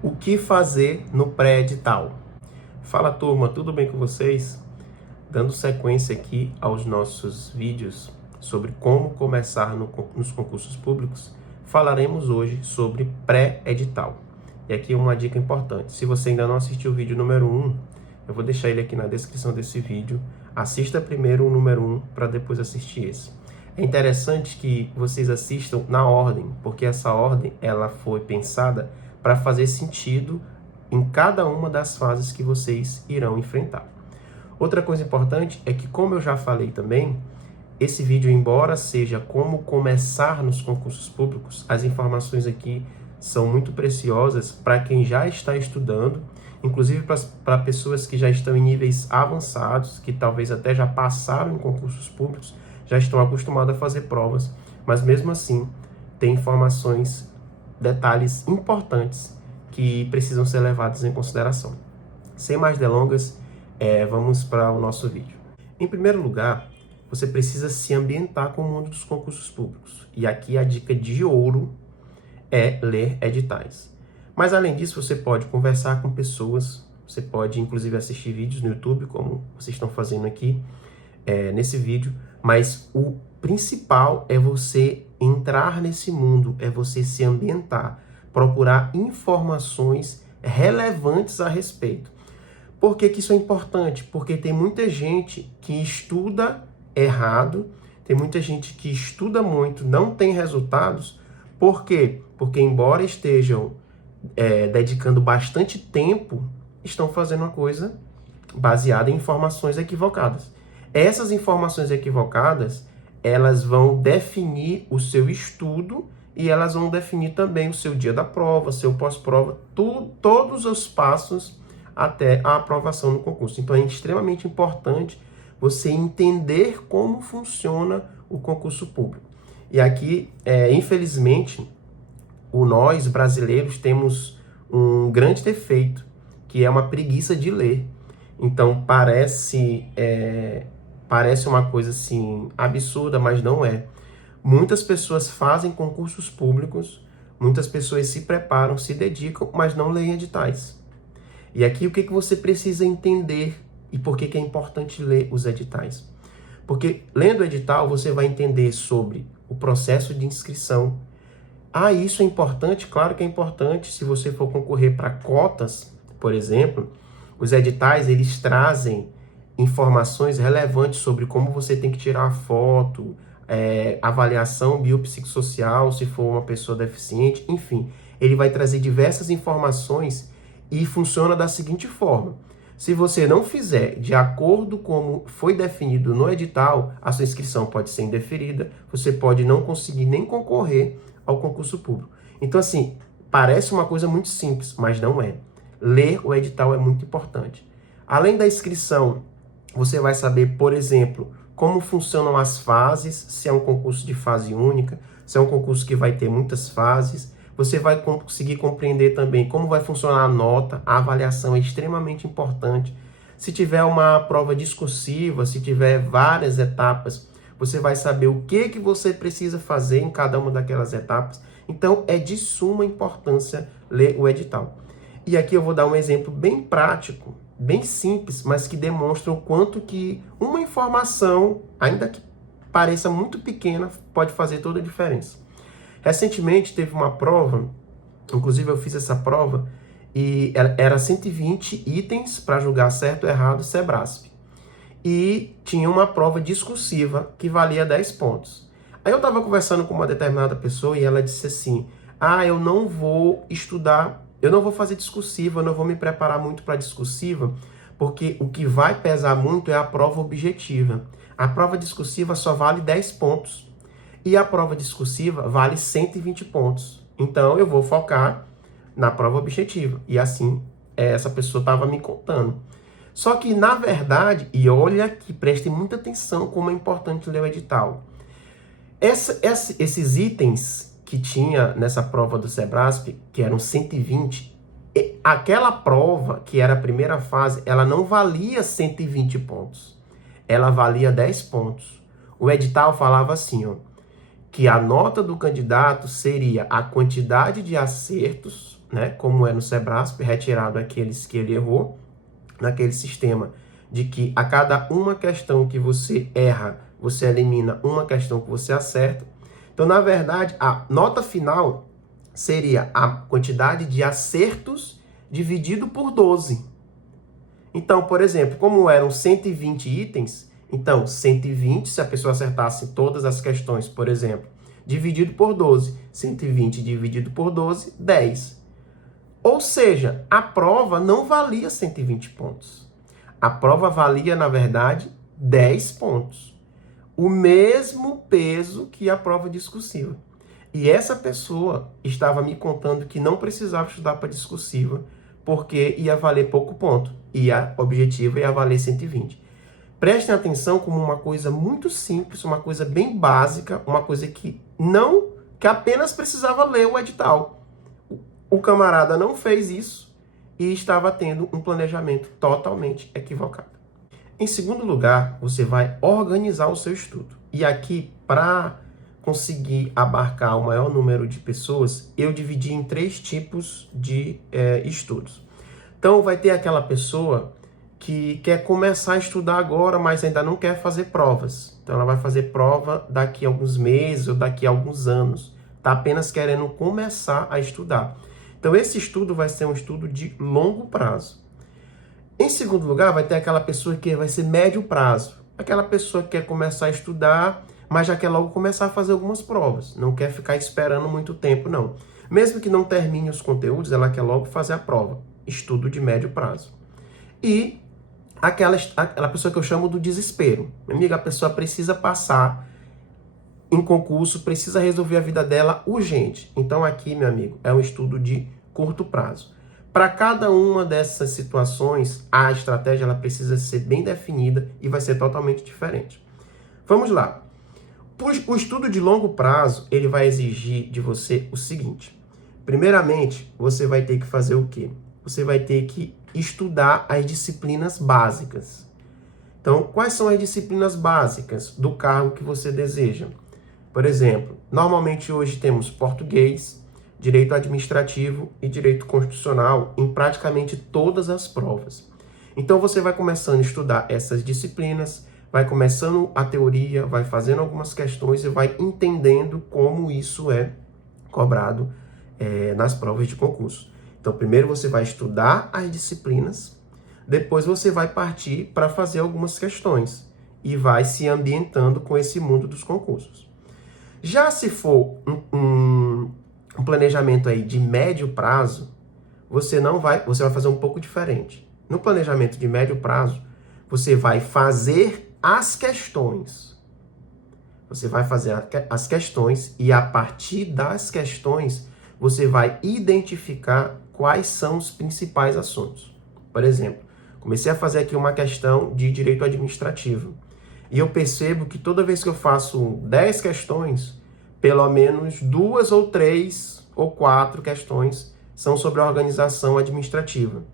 O que fazer no pré-edital? Fala turma, tudo bem com vocês? Dando sequência aqui aos nossos vídeos sobre como começar nos concursos públicos, falaremos hoje sobre pré-edital. E aqui uma dica importante, se você ainda não assistiu o vídeo número 1, eu vou deixar ele aqui na descrição desse vídeo. Assista primeiro o número 1 para depois assistir esse. É interessante que vocês assistam na ordem, porque essa ordem ela foi pensada para fazer sentido em cada uma das fases que vocês irão enfrentar. Outra coisa importante é que, como eu já falei também, esse vídeo, embora seja como começar nos concursos públicos, as informações aqui são muito preciosas para quem já está estudando, inclusive para pessoas que já estão em níveis avançados, que talvez até já passaram em concursos públicos, já estão acostumados a fazer provas, mas mesmo assim tem informações, detalhes importantes que precisam ser levados em consideração. Sem mais delongas, vamos para o nosso vídeo. Em primeiro lugar, você precisa se ambientar com o mundo dos concursos públicos. E aqui a dica de ouro é ler editais. Mas além disso, você pode conversar com pessoas, você pode inclusive assistir vídeos no YouTube, como vocês estão fazendo aqui nesse vídeo, mas o principal é você entrar nesse mundo, é você se ambientar, procurar informações relevantes a respeito. Por que que isso é importante? Porque tem muita gente que estuda errado, tem muita gente que estuda muito, não tem resultados. Por quê? Porque embora estejam dedicando bastante tempo, estão fazendo uma coisa baseada em informações equivocadas. Essas informações equivocadas, elas vão definir o seu estudo e elas vão definir também o seu dia da prova, seu pós-prova, todos os passos até a aprovação no concurso. Então é extremamente importante você entender como funciona o concurso público. E aqui, infelizmente, nós brasileiros temos um grande defeito, que é uma preguiça de ler. Então parece uma coisa assim absurda, mas não é. Muitas pessoas fazem concursos públicos, muitas pessoas se preparam, se dedicam, mas não leem editais. E aqui o que você precisa entender e por que é importante ler os editais? Porque lendo o edital você vai entender sobre o processo de inscrição. Isso é importante? Claro que é importante. Se você for concorrer para cotas, por exemplo, os editais eles trazem informações relevantes sobre como você tem que tirar a foto, avaliação biopsicossocial, se for uma pessoa deficiente, enfim. Ele vai trazer diversas informações e funciona da seguinte forma. Se você não fizer de acordo com como foi definido no edital, a sua inscrição pode ser indeferida, você pode não conseguir nem concorrer ao concurso público. Então, assim, parece uma coisa muito simples, mas não é. Ler o edital é muito importante. Além da inscrição, você vai saber, por exemplo, como funcionam as fases, se é um concurso de fase única, se é um concurso que vai ter muitas fases. Você vai conseguir compreender também como vai funcionar a nota, a avaliação é extremamente importante. Se tiver uma prova discursiva, se tiver várias etapas, você vai saber o que você precisa fazer em cada uma daquelas etapas. Então, é de suma importância ler o edital. E aqui eu vou dar um exemplo bem prático, bem simples, mas que demonstra o quanto que uma informação, ainda que pareça muito pequena, pode fazer toda a diferença. Recentemente teve uma prova, inclusive eu fiz essa prova, e era 120 itens para julgar certo ou errado Sebrasp. E tinha uma prova discursiva que valia 10 pontos. Aí eu estava conversando com uma determinada pessoa e ela disse assim, eu não vou estudar, eu não vou fazer discursiva, eu não vou me preparar muito para discursiva, porque o que vai pesar muito é a prova objetiva. A prova discursiva só vale 10 pontos. E a prova discursiva vale 120 pontos. Então, eu vou focar na prova objetiva. E assim, essa pessoa estava me contando. Só que, na verdade, e olha aqui, prestem muita atenção como é importante ler o edital. Esses itens que tinha nessa prova do Sebrasp, que eram 120, aquela prova, que era a primeira fase, ela não valia 120 pontos. Ela valia 10 pontos. O edital falava assim, que a nota do candidato seria a quantidade de acertos né, como é no Sebrasp, retirado aqueles que ele errou, naquele sistema de que a cada uma questão que você erra, você elimina uma questão que você acerta. Então, na verdade, a nota final seria a quantidade de acertos dividido por 12. Então, por exemplo, como eram 120 itens, então 120, se a pessoa acertasse todas as questões, por exemplo, dividido por 12, 120 dividido por 12, 10. Ou seja, a prova não valia 120 pontos. A prova valia, na verdade, 10 pontos. O mesmo peso que a prova discursiva. E essa pessoa estava me contando que não precisava estudar para discursiva, porque ia valer pouco ponto. E a objetiva ia valer 120. Prestem atenção como uma coisa muito simples, uma coisa bem básica, uma coisa que apenas precisava ler o edital. O camarada não fez isso e estava tendo um planejamento totalmente equivocado. Em segundo lugar, você vai organizar o seu estudo. E aqui, para conseguir abarcar o maior número de pessoas, eu dividi em 3 tipos de estudos. Então, vai ter aquela pessoa que quer começar a estudar agora, mas ainda não quer fazer provas. Então, ela vai fazer prova daqui a alguns meses ou daqui a alguns anos. Está apenas querendo começar a estudar. Então, esse estudo vai ser um estudo de longo prazo. Em segundo lugar, vai ter aquela pessoa que vai ser médio prazo. Aquela pessoa que quer começar a estudar, mas já quer logo começar a fazer algumas provas. Não quer ficar esperando muito tempo, não. Mesmo que não termine os conteúdos, ela quer logo fazer a prova. Estudo de médio prazo. E aquela pessoa que eu chamo do desespero. Minha amiga, a pessoa precisa passar em concurso, precisa resolver a vida dela urgente. Então aqui, meu amigo, é um estudo de curto prazo. Para cada uma dessas situações, a estratégia ela precisa ser bem definida e vai ser totalmente diferente. Vamos lá. O estudo de longo prazo, ele vai exigir de você o seguinte. Primeiramente, você vai ter que fazer o quê? Você vai ter que estudar as disciplinas básicas. Então, quais são as disciplinas básicas do cargo que você deseja? Por exemplo, normalmente hoje temos português, direito administrativo e direito constitucional em praticamente todas as provas. Então, você vai começando a estudar essas disciplinas, vai começando a teoria, vai fazendo algumas questões e vai entendendo como isso é cobrado nas provas de concurso. Então, primeiro você vai estudar as disciplinas, depois você vai partir para fazer algumas questões e vai se ambientando com esse mundo dos concursos. Já se for um planejamento aí de médio prazo, você vai fazer um pouco diferente. No planejamento de médio prazo, você vai fazer as questões. Você vai fazer as questões e a partir das questões você vai identificar quais são os principais assuntos. Por exemplo, comecei a fazer aqui uma questão de direito administrativo. E eu percebo que toda vez que eu faço 10 questões, pelo menos 2 ou 3 ou 4 questões são sobre a organização administrativa.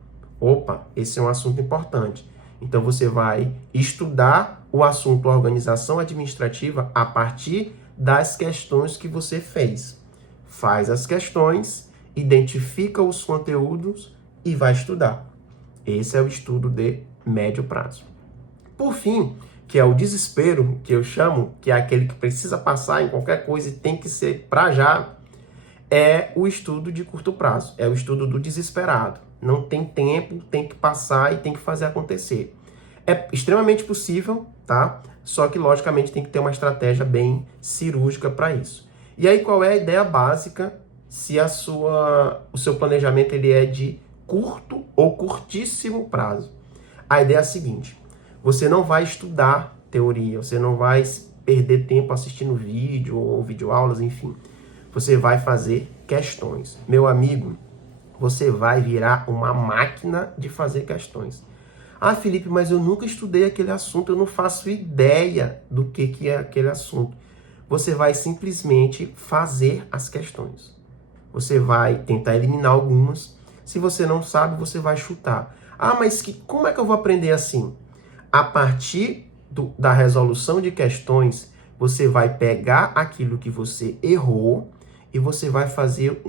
Opa, esse é um assunto importante. Então você vai estudar o assunto organização administrativa a partir das questões que você fez. Faz as questões, identifica os conteúdos e vai estudar. Esse é o estudo de médio prazo. Por fim, que é o desespero, que eu chamo, que é aquele que precisa passar em qualquer coisa e tem que ser para já, é o estudo de curto prazo, é o estudo do desesperado. Não tem tempo, tem que passar e tem que fazer acontecer. É extremamente possível, tá? Só que, logicamente, tem que ter uma estratégia bem cirúrgica para isso. E aí, qual é a ideia básica se o seu planejamento ele é de curto ou curtíssimo prazo? A ideia é a seguinte: você não vai estudar teoria, você não vai perder tempo assistindo vídeo ou videoaulas, enfim. Você vai fazer questões. Meu amigo, você vai virar uma máquina de fazer questões. Ah, Felipe, mas eu nunca estudei aquele assunto, eu não faço ideia do que é aquele assunto. Você vai simplesmente fazer as questões. Você vai tentar eliminar algumas. Se você não sabe, você vai chutar. Ah, mas como é que eu vou aprender assim? A partir da resolução de questões, você vai pegar aquilo que você errou e você vai fazer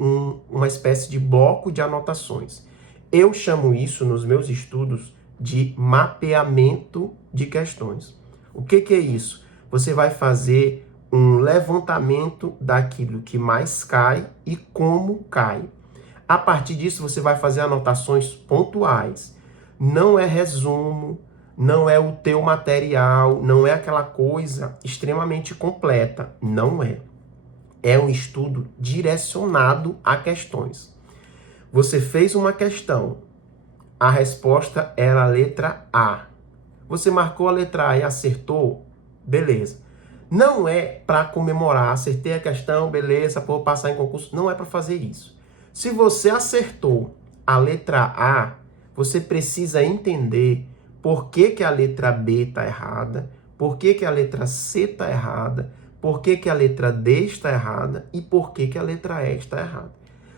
uma espécie de bloco de anotações. Eu chamo isso nos meus estudos de mapeamento de questões. O que é isso? Você vai fazer um levantamento daquilo que mais cai e como cai. A partir disso, você vai fazer anotações pontuais. Não é resumo, não é o teu material, não é aquela coisa extremamente completa. Não é. É um estudo direcionado a questões. Você fez uma questão, a resposta era a letra A. Você marcou a letra A e acertou? Beleza. Não é para comemorar, acertei a questão, beleza, vou passar em concurso. Não é para fazer isso. Se você acertou a letra A, você precisa entender por que a letra B está errada, por que a letra C está errada, por que a letra D está errada e por que a letra E está errada.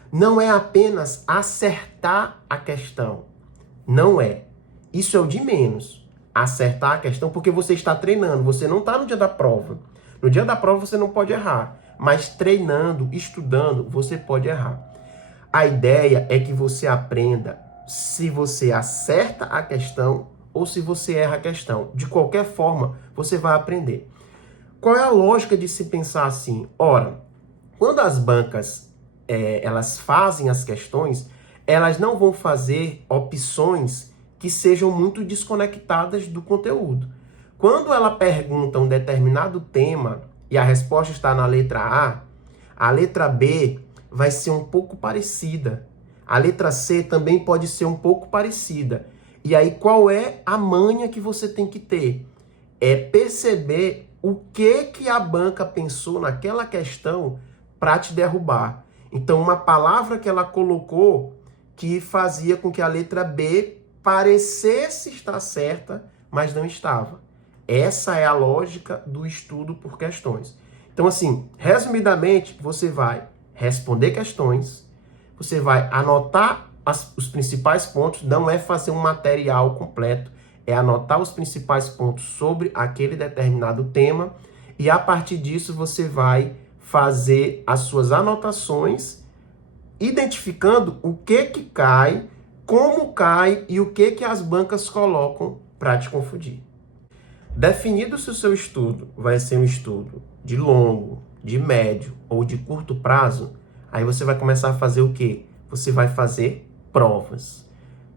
Não é apenas acertar a questão. Não é. Isso é o de menos. Acertar a questão porque você está treinando. Você não está no dia da prova. No dia da prova você não pode errar. Mas treinando, estudando, você pode errar. A ideia é que você aprenda se você acerta a questão ou se você erra a questão. De qualquer forma, você vai aprender. Qual é a lógica de se pensar assim? Ora, quando as bancas elas fazem as questões, elas não vão fazer opções que sejam muito desconectadas do conteúdo. Quando ela pergunta um determinado tema e a resposta está na letra A letra B vai ser um pouco parecida. A letra C também pode ser um pouco parecida. E aí, qual é a manha que você tem que ter? É perceber o que a banca pensou naquela questão para te derrubar. Então, uma palavra que ela colocou que fazia com que a letra B parecesse estar certa, mas não estava. Essa é a lógica do estudo por questões. Então, assim, resumidamente, você vai responder questões, você vai anotar os principais pontos, não é fazer um material completo, é anotar os principais pontos sobre aquele determinado tema e a partir disso você vai fazer as suas anotações, identificando o que cai, como cai e o que as bancas colocam para te confundir. Definido se o seu estudo vai ser um estudo de longo, de médio ou de curto prazo, aí você vai começar a fazer o quê? Você vai fazer provas.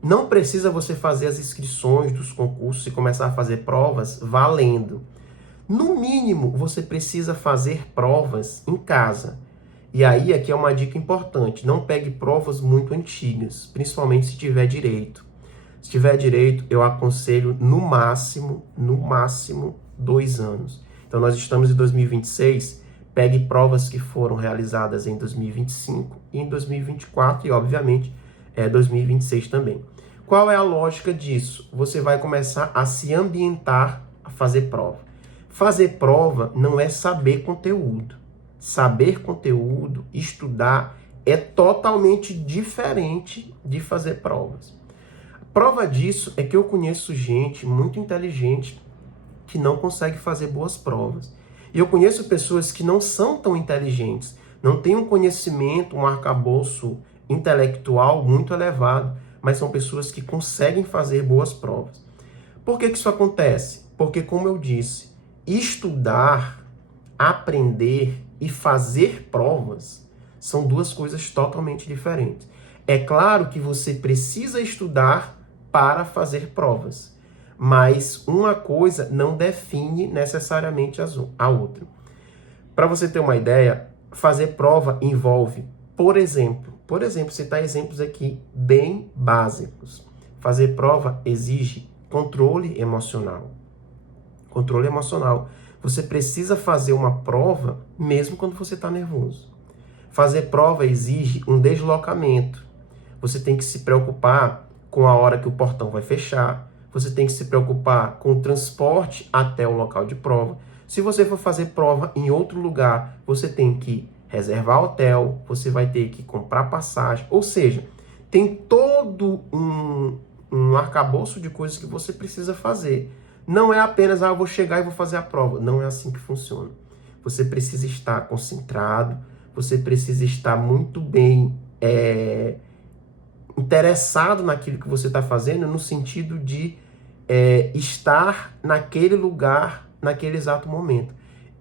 Não precisa você fazer as inscrições dos concursos e começar a fazer provas valendo. No mínimo, você precisa fazer provas em casa. E aí, aqui é uma dica importante. Não pegue provas muito antigas, principalmente se tiver direito. Se tiver direito, eu aconselho no máximo 2 anos. Então, nós estamos em 2026, pegue provas que foram realizadas em 2025 e em 2024 e, obviamente, 2026 também. Qual é a lógica disso? Você vai começar a se ambientar a fazer prova. Fazer prova não é saber conteúdo. Saber conteúdo, estudar, é totalmente diferente de fazer provas. Prova disso é que eu conheço gente muito inteligente que não consegue fazer boas provas. E eu conheço pessoas que não são tão inteligentes, não têm um conhecimento, um arcabouço intelectual muito elevado, mas são pessoas que conseguem fazer boas provas. Por que isso acontece? Porque, como eu disse, estudar, aprender e fazer provas são duas coisas totalmente diferentes. É claro que você precisa estudar para fazer provas, mas uma coisa não define necessariamente a outra. Para você ter uma ideia, fazer prova envolve, por exemplo, citar exemplos aqui bem básicos. Fazer prova exige controle emocional. Controle emocional. Você precisa fazer uma prova mesmo quando você está nervoso. Fazer prova exige um deslocamento. Você tem que se preocupar com a hora que o portão vai fechar. Você tem que se preocupar com o transporte até o local de prova. Se você for fazer prova em outro lugar, você tem que reservar hotel, você vai ter que comprar passagem. Ou seja, tem todo um arcabouço de coisas que você precisa fazer. Não é apenas, eu vou chegar e vou fazer a prova. Não é assim que funciona. Você precisa estar concentrado, você precisa estar muito bem interessado naquilo que você está fazendo, no sentido de estar naquele lugar, naquele exato momento.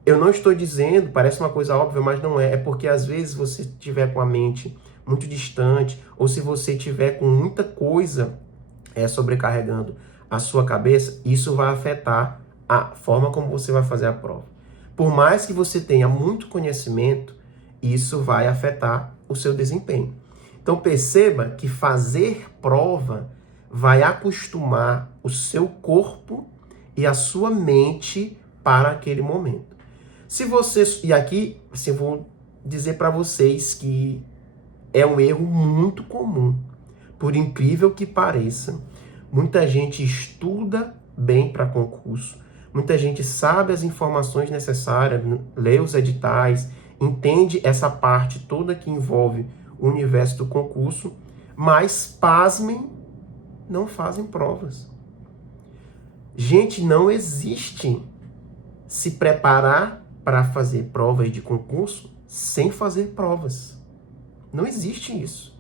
Eu não estou dizendo, parece uma coisa óbvia, mas não é. É porque às vezes você estiver com a mente muito distante, ou se você estiver com muita coisa sobrecarregando a sua cabeça, isso vai afetar a forma como você vai fazer a prova. Por mais que você tenha muito conhecimento, isso vai afetar o seu desempenho. Então perceba que fazer prova vai acostumar o seu corpo e a sua mente para aquele momento. Se você, e aqui assim, vou dizer para vocês que é um erro muito comum. Por incrível que pareça, muita gente estuda bem para concurso, muita gente sabe as informações necessárias, lê os editais, entende essa parte toda que envolve o universo do concurso, mas, pasmem, não fazem provas. Gente, não existe se preparar para fazer provas de concurso sem fazer provas. Não existe isso.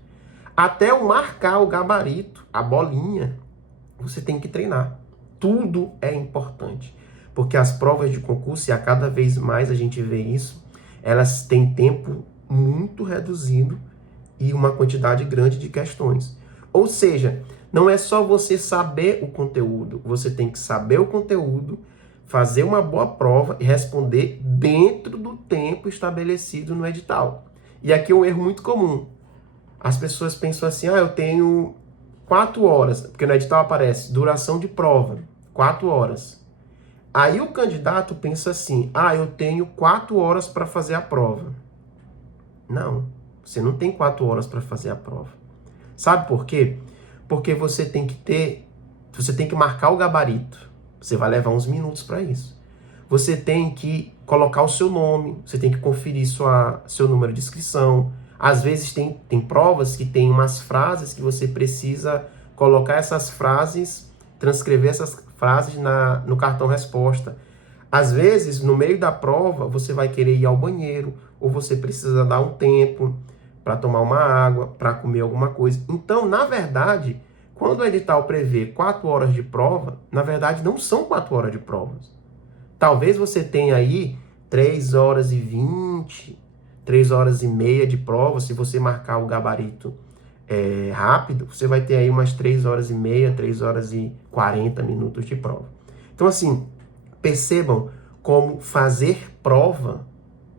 Até o marcar o gabarito, a bolinha, você tem que treinar. Tudo é importante. Porque as provas de concurso, e a cada vez mais a gente vê isso, elas têm tempo muito reduzido e uma quantidade grande de questões. Ou seja, não é só você saber o conteúdo, você tem que saber o conteúdo, fazer uma boa prova e responder dentro do tempo estabelecido no edital. E aqui é um erro muito comum. As pessoas pensam assim, eu tenho 4 horas, porque no edital aparece duração de prova, 4 horas. Aí o candidato pensa assim, eu tenho 4 horas para fazer a prova. Não, você não tem 4 horas para fazer a prova. Sabe por quê? Porque você tem que marcar o gabarito. Você vai levar uns minutos para isso. Você tem que colocar o seu nome, você tem que conferir seu número de inscrição. Às vezes tem provas que tem umas frases que você precisa colocar essas frases, transcrever essas frases no cartão resposta. Às vezes, no meio da prova, você vai querer ir ao banheiro, ou você precisa dar um tempo para tomar uma água, para comer alguma coisa. Então, na verdade, quando o edital prevê 4 horas de prova, na verdade não são 4 horas de provas. Talvez você tenha aí 3 horas e 20, 3 horas e meia de prova. Se você marcar o gabarito rápido, você vai ter aí umas 3 horas e meia, 3 horas e 40 minutos de prova. Então, assim, percebam como fazer prova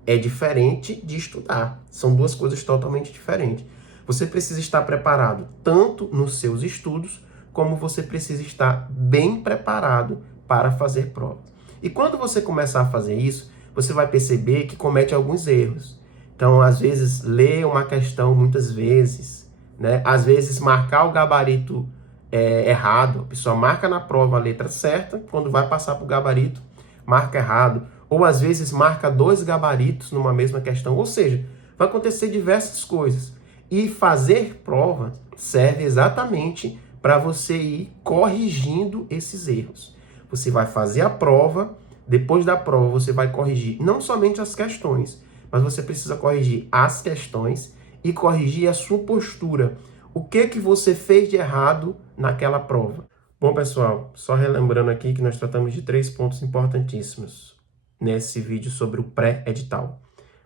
é diferente de estudar. São duas coisas totalmente diferentes. Você precisa estar preparado tanto nos seus estudos, como você precisa estar bem preparado para fazer prova. E quando você começar a fazer isso, você vai perceber que comete alguns erros. Então, às vezes, lê uma questão muitas vezes, né? Às vezes, marcar o gabarito errado. A pessoa marca na prova a letra certa, quando vai passar para o gabarito, marca errado. Ou, às vezes, marca 2 gabaritos numa mesma questão. Ou seja, vai acontecer diversas coisas. E fazer prova serve exatamente para você ir corrigindo esses erros. Você vai fazer a prova, depois da prova você vai corrigir não somente as questões, mas você precisa corrigir as questões e corrigir a sua postura. O que você fez de errado naquela prova? Bom, pessoal, só relembrando aqui que nós tratamos de 3 pontos importantíssimos nesse vídeo sobre o pré-edital.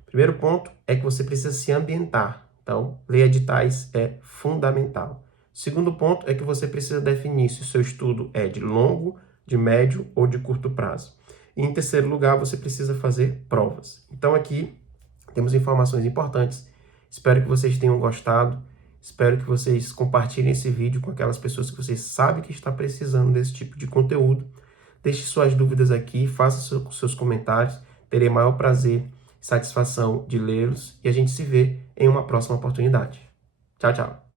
Primeiro ponto é que você precisa se ambientar. Então, ler editais é fundamental. Segundo ponto é que você precisa definir se o seu estudo é de longo, de médio ou de curto prazo. E em terceiro lugar, você precisa fazer provas. Então aqui temos informações importantes. Espero que vocês tenham gostado. Espero que vocês compartilhem esse vídeo com aquelas pessoas que vocês sabem que está precisando desse tipo de conteúdo. Deixe suas dúvidas aqui, faça seus comentários. Terei maior prazer e satisfação de lê-los. E a gente se vê em uma próxima oportunidade. Tchau, tchau.